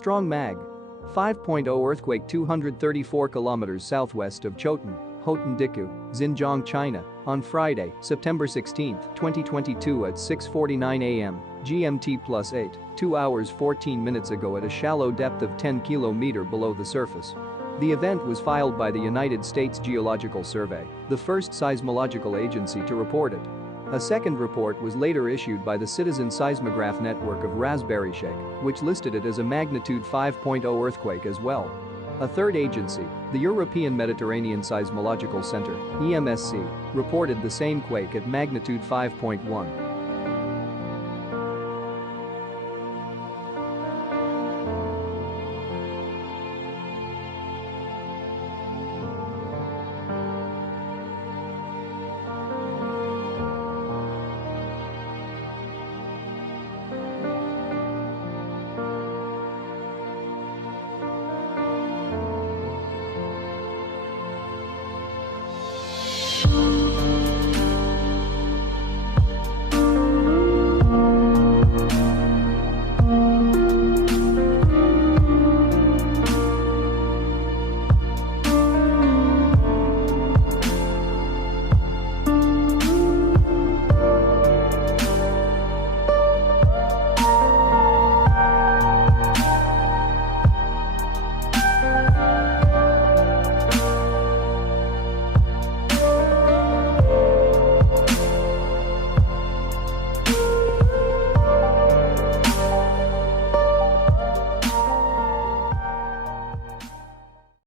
Strong Mag. 5.0 earthquake 234 kilometers southwest of Chotan, Hotan-Diku, Xinjiang, China, on Friday, September 16, 2022 at 6:49 a.m. GMT+8, 2 hours 14 minutes ago at a shallow depth of 10 km below the surface. The event was filed by the United States Geological Survey, the first seismological agency to report it. A second report was later issued by the Citizen Seismograph Network of Raspberry Sheikh, which listed it as a magnitude 5.0 earthquake as well. A third agency, the European Mediterranean Seismological Center (EMSC), reported the same quake at magnitude 5.1.